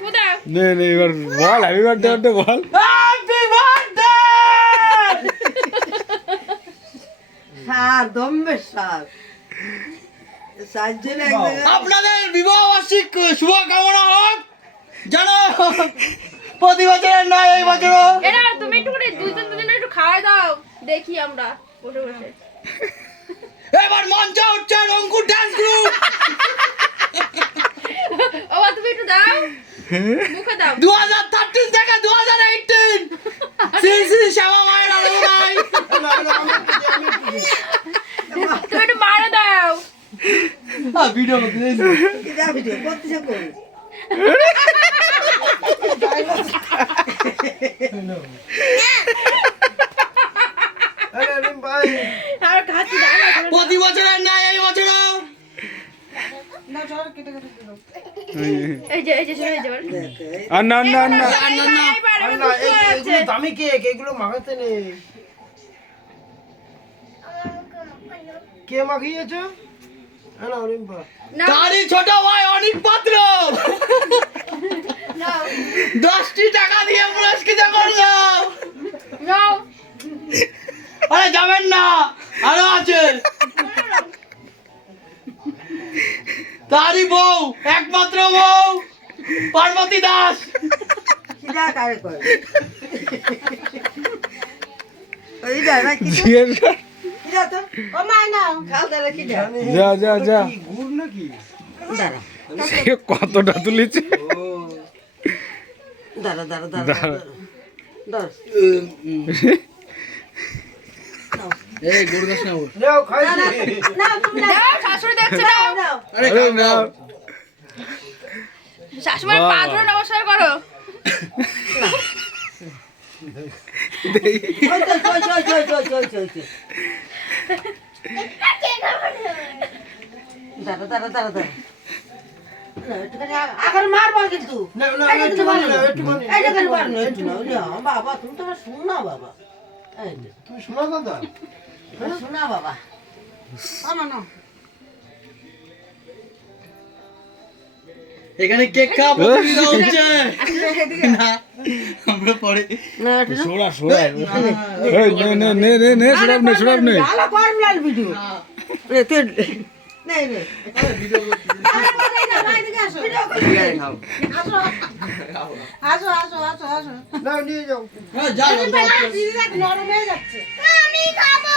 ফুদা নে এবার বল happy birthday বল। Happy birthday sir দমবে sir আপনাদের বিবাহ বার্ষিক শুভকামনা হোক যেন প্রতি বছরের নয় এই বছরও। এরা তুমি একটু করে দুজন একটু খাওয়া দাও দেখি আমরা বসে বসে। এবার মঞ্চ উঠছে রঙ্কুর ডান্স গ্রুপ। ও তুমি একটু দাও মুখে দাও। 2013 থেকে 2018 শ্রী শ্রী শ্যামা মায়ের আরাধনায় তুমি একটু মারা দাও। ভিডিও করতেছে কই আর খাচ্ছি না প্রতি বছরের না এই বছরও। এই যে শুনে যাও। আর না দামি কেক এগুলো মাখাতে নেই। কে মাখিয়েছো? তারই ছোট ভাই অনিক পাত্র 10টি টাকা দিয়ে পুরস্কৃত করলো। নাও আরে যাবেন না, আরো আছে। তারই বউ, একমাত্র বউ পার্বতী দাস। যা গুড় নাকি? কতটা তুলেছে। এই গুড় গাছ নাও। নাও খাই দাও শাশুড়ি দেখছে দাও। আরে নাও। শাশুড়ির পা ধরে নমস্কার করো। মারবো কিন্তু বাবা তুমি তো শোনা বাবা, তুমি শোনা দাদা শোনা বাবা। এখানে কেক খাওয়া প্রতিযোগিতা হচ্ছে না, আমরা পরে সোড়া নে সরব নে ভালো করলাম ভিডিও। নাও নিয়ে যাও। আমি খাবো।